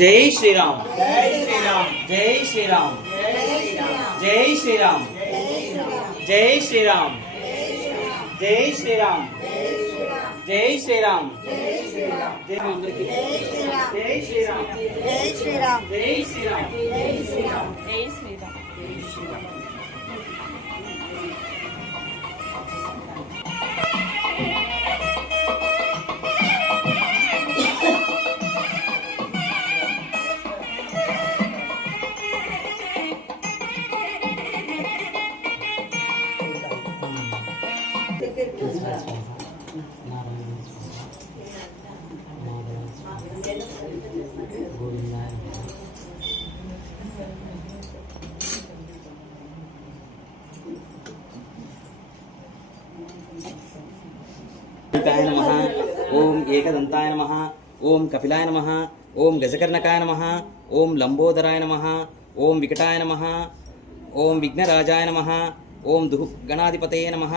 जय श्री राम, जय श्री राम, जय श्री राम, जय श्री राम, जय श्री राम, जय श्री राम, जय श्री राम, जय श्री राम, जय श्री राम, जय श्री राम, जय श्री राम, जय श्री राम, जय श्री राम, जय श्री राम। नमः ओम एकदंताय नमः ओम कपिलाय नमः ओम गजकर्णकाय नमः ओम लंबोदराय नमः ओम विकटाय नमः ओम विघ्नराजाय नमः ओम गणाधिपतये नमः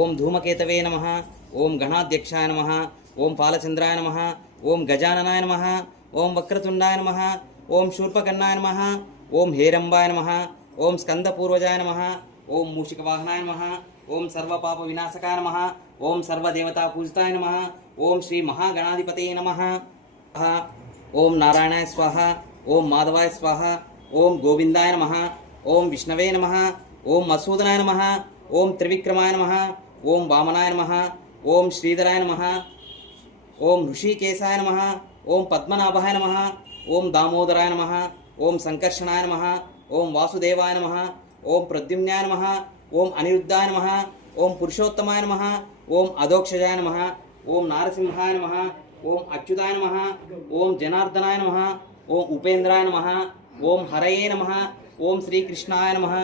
ओम धूमकेतवे नमः ओम गणाध्यक्षाय नमः ओम पालचंद्राय नमः ओम गजाननाय नमः ओम वक्रतुंडाय नमः ओम शूर्पकर्णाय नमः ओम हेरंबाय नमः ओम स्कंदपूर्वजाय नमः ओम मूषिकवाहनाय नमः ओम सर्वपाप विनाशकाय नमः ओम सर्वदेवता पूजिताय नमः ओम श्री महागणाधिपतये नमः ओम नारायणाय स्वाहा ओम माधवाय स्वाहा ओम गोविंदाय नमः ओम विष्णवे नमः ओम मसूदनाय नमः ओम त्रिविक्रमाय नमः ओम वामनाय नमः ओम श्रीधराय नमः ओम ऋषिकेशाय नमः ओम पद्मनाभाय नमः ओम दामोदराय नमः ओम संकर्षणाय नमः ओम वासुदेवाय नमः ओम प्रद्युम्नाय नमः ओम अनिरुद्धाय नमः ओम पुरुषोत्तमाय नमः ओम अधोक्षजाय नमः ओम नारसिंहाय नमः ओम अच्युताय नमः ओम जनार्दनाय नमः ओम उपेंद्राय नमः ओम हरये नमः ओम श्री कृष्णाय नमः।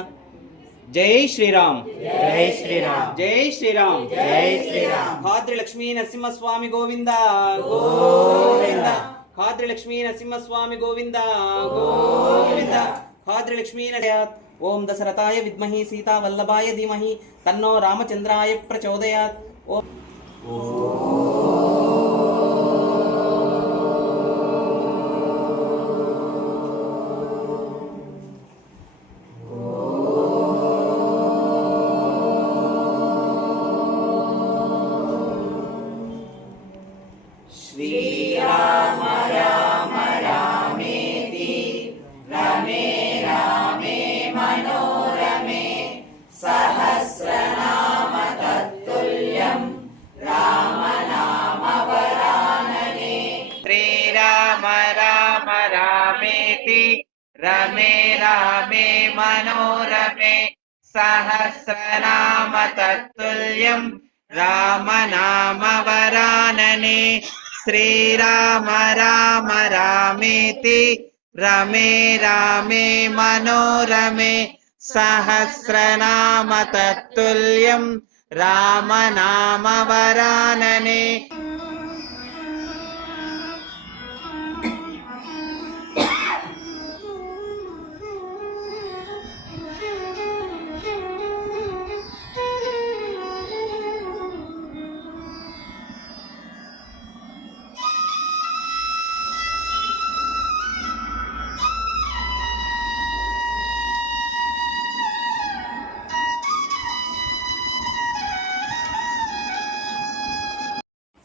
जय श्री राम, जय श्री राम, जय श्री राम, जय श्री राम। खाद्रि लक्ष्मी नरसिंह स्वामी गोविंदा गोविंदा, खाद्रि लक्ष्मी नरसिंह स्वामी गोविंदा गोविंदा, खाद्रि लक्ष्मी नरयात्। ओम दशरथाय विद्महि सीता वल्लभाय धीमहि तन्नो रामचंद्राय प्रचोदयात्। ओम श्री राम राम रामेति रमे रामे मनोरमे सहस्रनाम तत्तुल्यं राम नाम वरानने। श्री राम राम रामेति रमे रामे मनोरमे सहस्रनाम तत्तुल्यं राम नाम वरानने। श्री राम राम रामेति रमे रामे मनोरमे सहस्रनाम तत्तुल्यं राम नाम वरानने।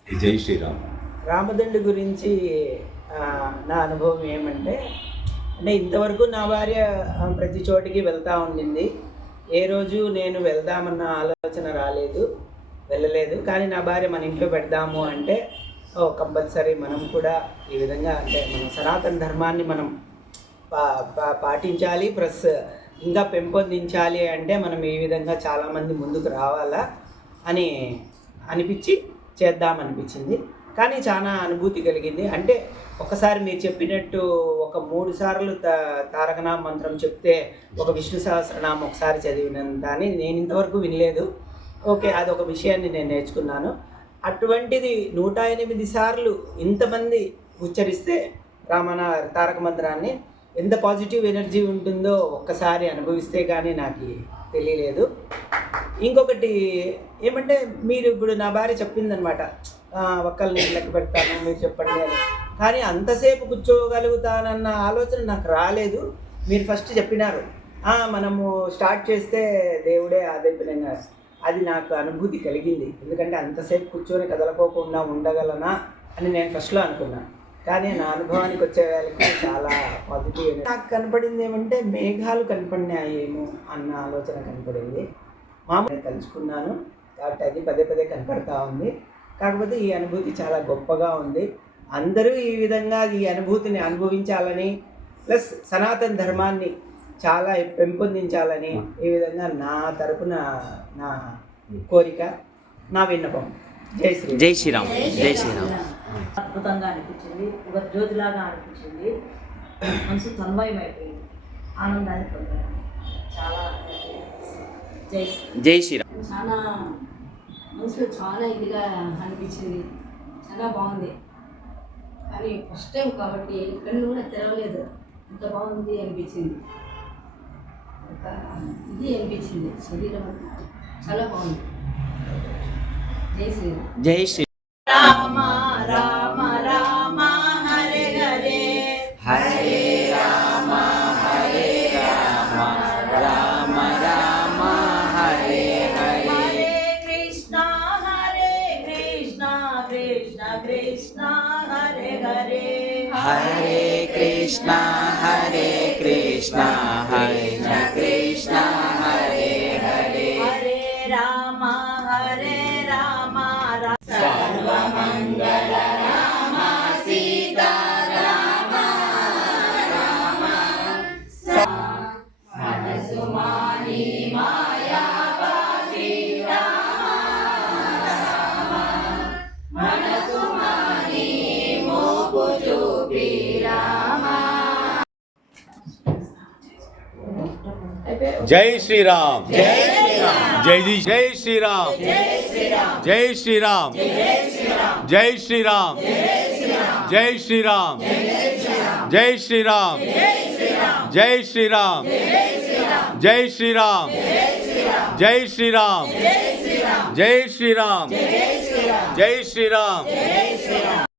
జై శ్రీరామ్. రామదండి గురించి నా అనుభవం ఏమంటే ఇంతవరకు నా భార్య ప్రతి చోటికి వెళ్తూ ఉండింది. ఏ రోజు నేను వెళ్దామన్న ఆలోచన రాలేదు, వెళ్ళలేదు. కానీ నా భార్య మన ఇంట్లో పెడదాము అంటే కంపల్సరీ మనం కూడా ఈ విధంగా అంటే మన సనాతన ధర్మాన్ని మనం పాటించాలి, ప్లస్ ఇంకా పెంపొందించాలి అంటే మనం ఈ విధంగా చాలామంది ముందుకు రావాలా అని అనిపించి చేద్దామనిపించింది. కానీ చాలా అనుభూతి కలిగింది. అంటే ఒకసారి మీరు చెప్పినట్టు ఒక 3 సార్లు తారకనామ మంత్రం చెప్తే ఒక విష్ణు సహస్రనామం ఒకసారి చదివినంత అని నేను ఇంతవరకు వినలేదు. ఓకే, అదొక విషయాన్ని నేను నేర్చుకున్నాను. అటువంటిది 108 సార్లు ఇంతమంది ఉచ్చరిస్తే తారక మంత్రాన్ని ఎంత పాజిటివ్ ఎనర్జీ ఉంటుందో ఒక్కసారి అనుభవిస్తే కానీ నాకు తెలియలేదు. ఇంకొకటి ఏమంటే మీరు ఇప్పుడు నా భార్య చెప్పిందనమాట, ఒక్కరిని లెక్క పెడతాను మీరు చెప్పండి అని. కానీ అంతసేపు కూర్చోగలుగుతానన్న ఆలోచన నాకు రాలేదు. మీరు ఫస్ట్ చెప్పినారు మనము స్టార్ట్ చేస్తే దేవుడే ఆదైపోయినా, అది నాకు అనుభూతి కలిగింది. ఎందుకంటే అంతసేపు కూర్చొని కదలకోకుండా ఉండగలనా అని నేను ఫస్ట్లో అనుకున్నాను. కానీ నా అనుభవానికి వచ్చే వాళ్ళకి చాలా పాజిటివ్. నాకు కనపడింది ఏమంటే మేఘాలు కనపడినాయేమో అన్న ఆలోచన కనపడింది. మామూలు తలుచుకున్నాను కాబట్టి అది పదే పదే కనపడతా ఉంది. కాకపోతే ఈ అనుభూతి చాలా గొప్పగా ఉంది. అందరూ ఈ విధంగా ఈ అనుభూతిని అనుభవించాలని, ప్లస్ సనాతన ధర్మాన్ని చాలా పెంపొందించాలని ఈ విధంగా నా తరపున నా కోరిక, నా విన్నపం. జై శ్రీ జై శ్రీరామ్. జై శ్రీరామ్. అద్భుతంగా అనిపించింది, ఒక జ్యోతిలాగా అనిపించింది. మనసు తన్మయమైపోయింది, ఆనందాన్ని పొందాను. చాలా జై జై శ్రీరామ్. చాలా మనసులో చాలా ఇదిగా అనిపించింది, చాలా బాగుంది. కానీ ఫస్ట్ టైం కాబట్టి కళ్ళు కూడా తెరవలేదు, ఎంత బాగుంది అనిపించింది. ఒక ఇది అనిపించింది, శరీరం చాలా బాగుంది. జై శ్రీరామ్. జై శ్రీ రామ రామ రామ హరే హరే, హరే రామ హరే రామ రామ రామ హరే హరే, హరే కృష్ణ కృష్ణ కృష్ణ హరే హరే, హరే కృష్ణ కృష్ణ కృష్ణ హరే హరే, హరే రామ సర్వమంగళ రామ సీతా రామ రామ మనసు మాని మాయావాసి రామ రామ, మనసు మాని మోపు చూపి రామ. జై శ్రీరామ్. జై జై శ్రీరామ్. జై శ్రీరామ్. జై శ్రీరామ్. జై శ్రీరామ్. జై శ్రీరామ్. జై శ్రీరామ్. జై శ్రీరామ్. జై శ్రీరామ్. జై శ్రీరామ్. జై శ్రీరామ్. జై శ్రీరామ్.